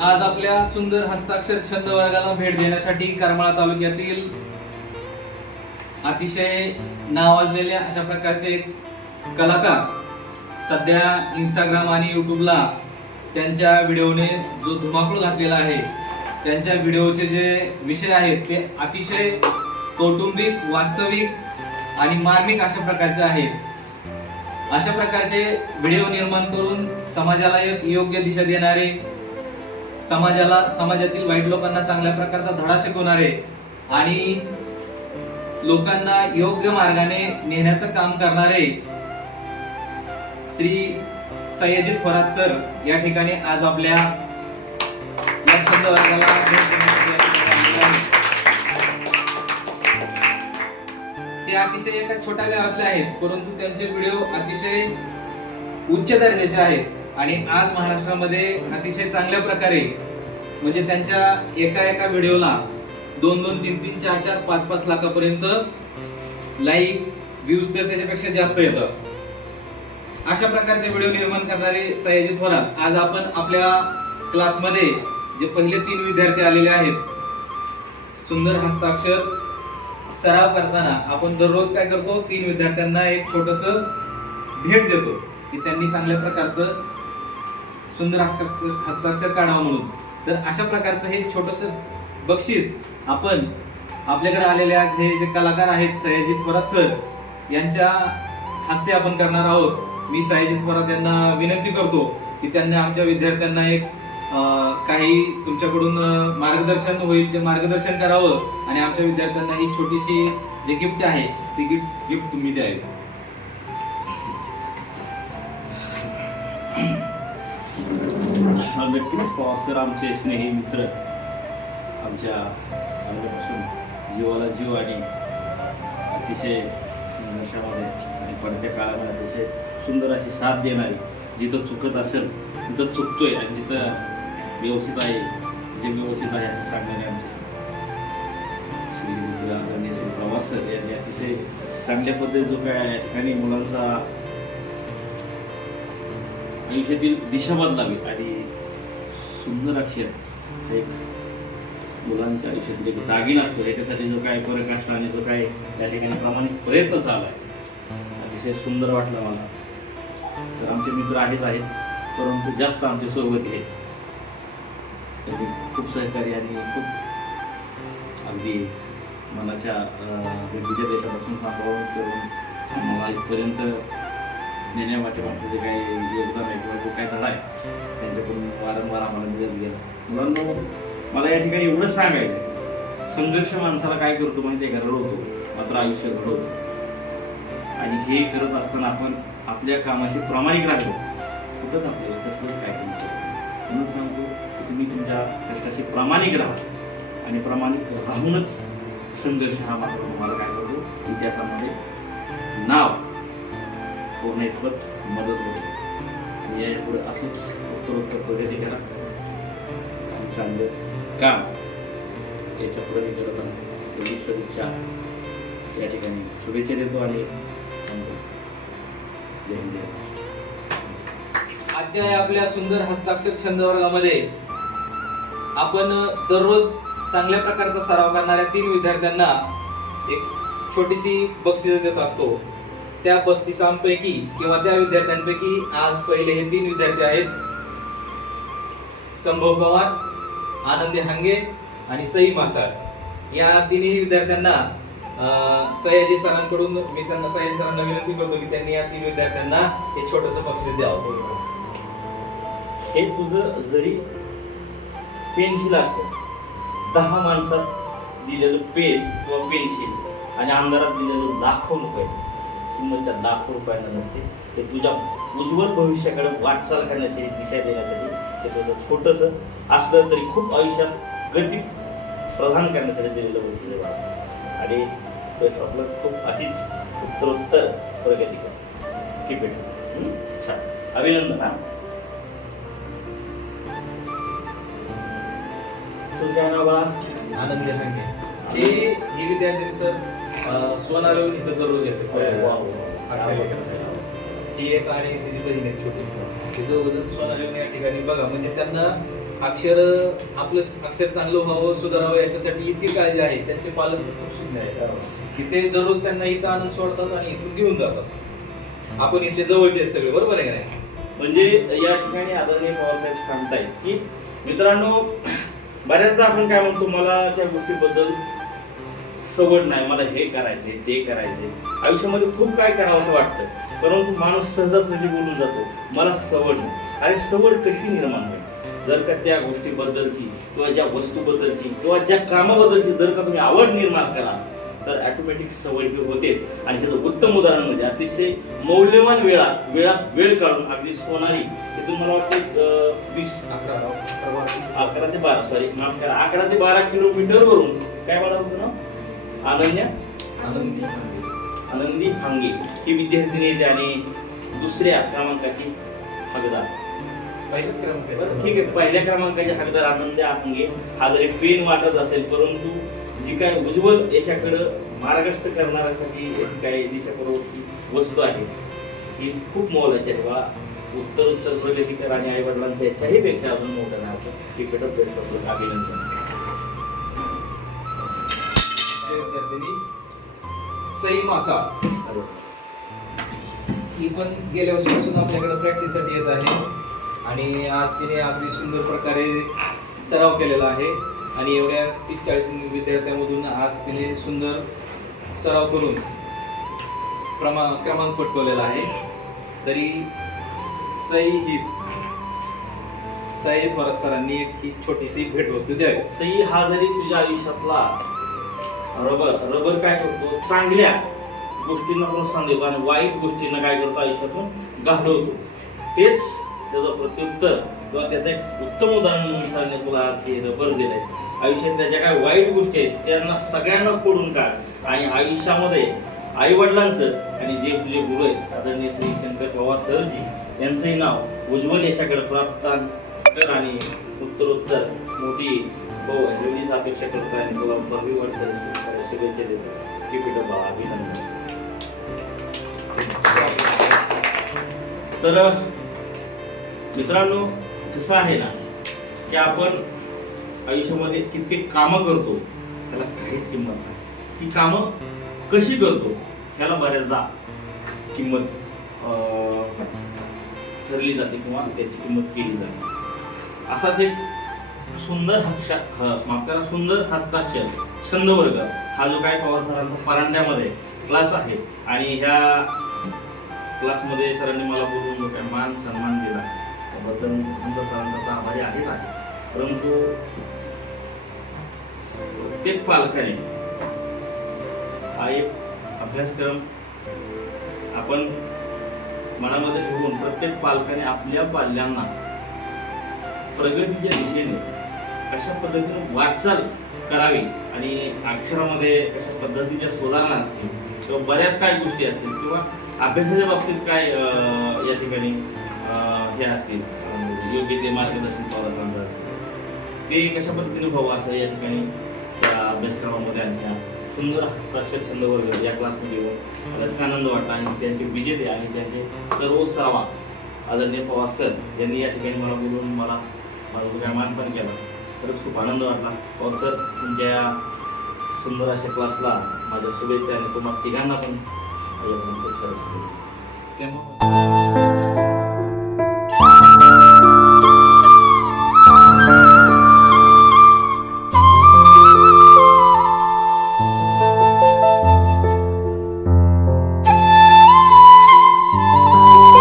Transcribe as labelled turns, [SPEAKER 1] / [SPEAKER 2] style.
[SPEAKER 1] आज आपल्या सुंदर हस्ताक्षर छंद वर्गाला भेट देण्यासाठी करमाळा तालुक्यातील अतिशय नावाजलेल्या अशा प्रकारचे कलाकार सध्या इंस्टाग्राम आणि युट्यूबला त्यांच्या व्हिडिओने जो धुमाकूळ घातलेला आहे त्यांच्या व्हिडिओचे जे विषय आहेत ते अतिशय कौटुंबिक वास्तविक आणि मार्मिक अशा प्रकारचे आहेत. अशा प्रकारचे व्हिडिओ निर्माण करून समाजाला एक योग्य दिशा देणारे समाजाला समाजातील वाईट लोकांना चांगल्या प्रकारचा धडा शिकवणारे आणि लोकांना योग्य मार्गाने नेण्याचं काम करणारे श्री सयाजी थोरात सर या ठिकाणी आज आपल्या या छंद वर्गाला ते अतिशय एका छोट्या गावातले आहेत परंतु त्यांचे व्हिडिओ अतिशय उच्च दर्जाचे आहेत. आणि आज महाराष्ट्रामध्ये अतिशय चांगल्या प्रकारे म्हणजे त्यांच्या एका एका व्हिडिओला दोन दोन तीन तीन चार चार पाच पाच लाखापर्यंत लाईक व्ह्यूज तर त्याच्यापेक्षा जास्त येतात. अशा प्रकारचे व्हिडिओ निर्माण करणारे सयाजी थोरात आज आपण आपल्या क्लासमध्ये जे पहिले तीन विद्यार्थी आलेले आहेत सुंदर हस्ताक्षर सराव करताना आपण दररोज काय करतो? तीन विद्यार्थ्यांना एक छोटस भेट देतो की त्यांनी चांगल्या प्रकारचं सुंदर हस्ताक्षर हस्ताक्षर काढावं म्हणून. तर अशा प्रकारचं हे छोटस बक्षीस आपण आपल्याकडे आलेले आज हे जे कलाकार आहेत सयाजी थोरात सर यांच्या हस्ते आपण करणार आहोत. मी सयाजी थोरात यांना विनंती करतो की त्यांना आमच्या विद्यार्थ्यांना एक काही तुमच्याकडून मार्गदर्शन होईल ते मार्गदर्शन करावं आणि आमच्या विद्यार्थ्यांना ही छोटीशी जे गिफ्ट आहे ती गिफ्ट गिफ्ट तुम्ही द्यावी.
[SPEAKER 2] नक्कीच पवार सर आमचे स्नेही मित्र. आमच्या आमच्यापासून जीवाला जीव आणि अतिशय नशामध्ये आणि पडत्या काळामध्ये अतिशय सुंदर अशी साथ देणारी जिथं चुकत असेल तिथं चुकतोय आणि जिथं व्यवस्थित आहे जे व्यवस्थित आहे असं सांगणारे आमचे श्री मित्र आदरणीय श्री प्रवास सर यांनी अतिशय चांगल्या पद्धती जो काय या ठिकाणी मुलांचा आयुष्यातील दिशा बदलावी आणि सुंदर अक्षर. एक मुलांच्या आयुष्यातील एक दागिना असतो. याच्यासाठी जो काय असतो आणि जो काय त्या ठिकाणी प्रामाणिक प्रयत्न चालला आहे. अतिशय सुंदर वाटलं मला. तर आमचे मित्र आहेच आहेत. परंतु जास्त आमचे सोबत आहेत. त्यांनी खूप सहकार्य आणि खूप अगदी मनाच्या अं, देशापासून सांभाळून करून मला इथपर्यंत नेण्यापाठीमागचं जे काही योगदान आहे किंवा जो काही धडा आहे त्यांच्याकडून वारंवार आम्हाला मिळत गेला मुलांनो मला या ठिकाणी एवढंच सांगायचं संघर्ष माणसाला काय करतो माहिती आहे का? रडवतो. मात्र आयुष्य घडवतो. आणि हे करत असताना आपण आपल्या कामाशी प्रामाणिक राहतो. कुठंच आपल्याला कसलंच काय म्हणून सांगतो की तुम्ही तुमच्या कष्टाशी प्रामाणिक राहा. आणि प्रामाणिक राहूनच संघर्ष हा मात्र तुम्हाला काय करतो? इतिहासामध्ये नाव. पूर्ण इतपत मदत होते. आणि यापुढे असंच उत्तरोत्तर प्रगती करा आणि चांगलं काम याच्यापुढे करत आहोत सदिच्छा या ठिकाणी शुभेच्छा देतो आणि जय हिंद.
[SPEAKER 1] आजच्या या आपल्या सुंदर हस्ताक्षर छंद वर्गामध्ये आपण दररोज चांगल्या प्रकारचा सराव करणाऱ्या तीन विद्यार्थ्यांना एक छोटीशी बक्षिसं देत असतो. त्या बक्षिसांपैकी किंवा त्या विद्यार्थ्यांपैकी आज पहिले हे तीन विद्यार्थी आहेत. संभव पवार आनंदी हांगे आणि सई मासाळ. या तिन्ही विद्यार्थ्यांना अं, सयाजी सरांकडून मी त्यांना सयाजी सरांना विनंती करतो की त्यांनी या तीन विद्यार्थ्यांना हे छोटस बक्षीस द्यावं.
[SPEAKER 2] हे तुझं जरी पेन्सिल असतं दहा माणसात दिलेलं पेन किंवा पेन्सिल आणि अंधारात दिलेलं लाखो रुपये. किंमत त्या लाखो रुपयांना नसते. ते तुझ्या उज्ज्वल भविष्याकडे वाटचाल करण्यासाठी दिशा देण्यासाठी ते तुझं छोटंसं असलं तरी खूप आयुष्यात गती प्रदान करण्यासाठी दिलेलं बाळा. आणि बस आपलं खूप अशीच उत्तरोत्तर प्रगती कर. कीप इट छान. अभिनंदन. हा. तुझं काय नाव बाळा?
[SPEAKER 1] आनंदी हांगे ही ही विद्यार्थी सर. सोनारवून इथं दररोज येते. अक्षय लेखनासाठी. ही एक आणि तिची बहीण एक छोटी. ती दोघं जण सोनारवून या ठिकाणी बघा. म्हणजे त्यांना अक्षर आपलं अक्षर चांगलं व्हावं सुधारावं याच्यासाठी इतकी काळजी आहे. त्यांचे पालक खूप सुंदर आहेत. की ते दररोज त्यांना इथं आणून सोडतात आणि इथून घेऊन जातात. आपण इथले जवळचे आहेत सगळे. बरोबर आहे का नाही?
[SPEAKER 2] म्हणजे या ठिकाणी आदरणीय पवारसाहेब सांगतायत की मित्रांनो बऱ्याचदा आपण काय म्हणतो मला त्या गोष्टीबद्दल सवड नाही मला हे करायचंय ते करायचंय. आयुष्यामध्ये खूप काय करावं असं वाटतं परंतु माणूस सहजासहजी बोलून जातो मला सवड नाही. आणि सवड कशी निर्माण होईल? जर का त्या गोष्टीबद्दलची किंवा ज्या वस्तूबद्दलची किंवा ज्या कामाबद्दलची जर का तुम्ही आवड निर्माण करा तर ॲटोमॅटिक सवय ही होतेच. आणि ह्याचं उत्तम उदाहरण म्हणजे अतिशय मौल्यवान वेळा वेळात वेळ काढून अगदी सोनारी हे तुम्हाला वाटतं वीस
[SPEAKER 1] अकरा अकरा
[SPEAKER 2] ते बारा सॉरी माफ करा अकरा ते बारा किलोमीटरवरून काय मला होतं ना अनन्या
[SPEAKER 1] आनंदी
[SPEAKER 2] आनंदी हांगे ही विद्यार्थिनी येते आणि दुसऱ्या क्रमांकाची हकदार ठीक आहे. पहिल्या क्रमांकाचे हकदार आनंदी हांगे हा जरी पेन वाटत असेल परंतु जी काय उज्ज्वल यशाकडं मार्गस्थ करण्यासाठी एक काय दिशापूर्वकची वस्तू आहे. ही खूप मोलाची आहे. बा उत्तर उत्तर प्रगतीकर आणि आई वडिलांच्या याच्याही पेक्षा अजून मोठं नाही आपण भेटत अभिनंदन.
[SPEAKER 1] दुसरी विद्यार्थिनी सई मासा. ही पण गेल्या वर्षीपासून आपल्याकडे प्रॅक्टिससाठी येत आहे. आणि आज तिने अगदी सुंदर प्रकारे सराव केलेला आहे. आणि एवढ्या तीस चाळीस विद्यार्थ्यांमधून आज तिने सुंदर सराव करून क्रमा क्रमांक पटकवलेला आहे. तरी सई ही सई थोरात सरांनी एक ही छोटीशी भेटवस्तू द्यावी.
[SPEAKER 2] सई हा जरी तुझ्या आयुष्यातला रबर. रबर काय करतो? चांगल्या गोष्टींना प्रोत्साहन देतो आणि वाईट गोष्टींना काय करतो आयुष्यातून? घालवतो. तेच त्याचं प्रत्युत्तर किंवा त्याचं एक उत्तम उदाहरण म्हणून सांगणे तुला आज हे रबर दिलंय. आयुष्यातल्या ज्या काय वाईट गोष्टी आहेत त्यांना सगळ्यांना फोडून काढ आणि आयुष्यामध्ये आई वडिलांचं आणि जे तुझे गुरु आहेत आदरणीय श्री शंकर पवार सरजी यांचंही नाव उज्ज्वल यशाकडे प्राप्त कर आणि उत्तरोत्तर मोठी हो एवढीच अपेक्षा करतो आणि तुला भव्य वाटतं. शुभेच्छा देतो की अभिनंदन. तर मित्रांनो कसं आहे ना की आपण आयुष्यामध्ये कित्येक कामं करतो त्याला काहीच किंमत नाही. ती कामं कशी करतो ह्याला बऱ्याचदा किंमत अं, ठरली जाते किंवा त्याची किंमत केली जाते. असाच एक सुंदर हक्षा माफ करा सुंदर हस्ताक्षर. छंद वर्ग हा जो काय पवार सरांचा परांड्यामध्ये क्लास आहे आणि ह्या क्लासमध्ये सरांनी मला बोलून जो काय मान सन्मान दिला त्याबद्दल मी सुंदर सरांचा तर आभारी आहेच आहे. परंतु प्रत्येक पालकाने हा एक अभ्यासक्रम आपण मनामध्ये ठेवून प्रत्येक पालकाने आपल्या पाल्यांना प्रगतीच्या दिशेने कशा पद्धतीने वाटचाल करावी आणि अक्षरामध्ये कशा पद्धतीच्या सुधारणा असतील किंवा बऱ्याच काय गोष्टी असतील किंवा अभ्यासाच्या बाबतीत काय या ठिकाणी हे असतील योग्य ते मार्गदर्शन पवारांचं असेल ते कशा पद्धतीने व्हावं असं या ठिकाणी त्या अभ्यासक्रमामध्ये आणि सुंदर हस्ताक्षर छंद वर्ग या क्लासमध्ये येऊन आनंद वाटला आणि त्यांचे विजेते आणि त्यांचे सर्व सरावा आदरणीय पवार सर यांनी या ठिकाणी मला बोलून मला माझं मान पण केलं. खरंच खूप आनंद वाटला. और सर तुमच्या सुंदर अशा क्लासला माझ्या शुभेच्छा आणि तुम्हाला तिघांना पण. माझ्याकडून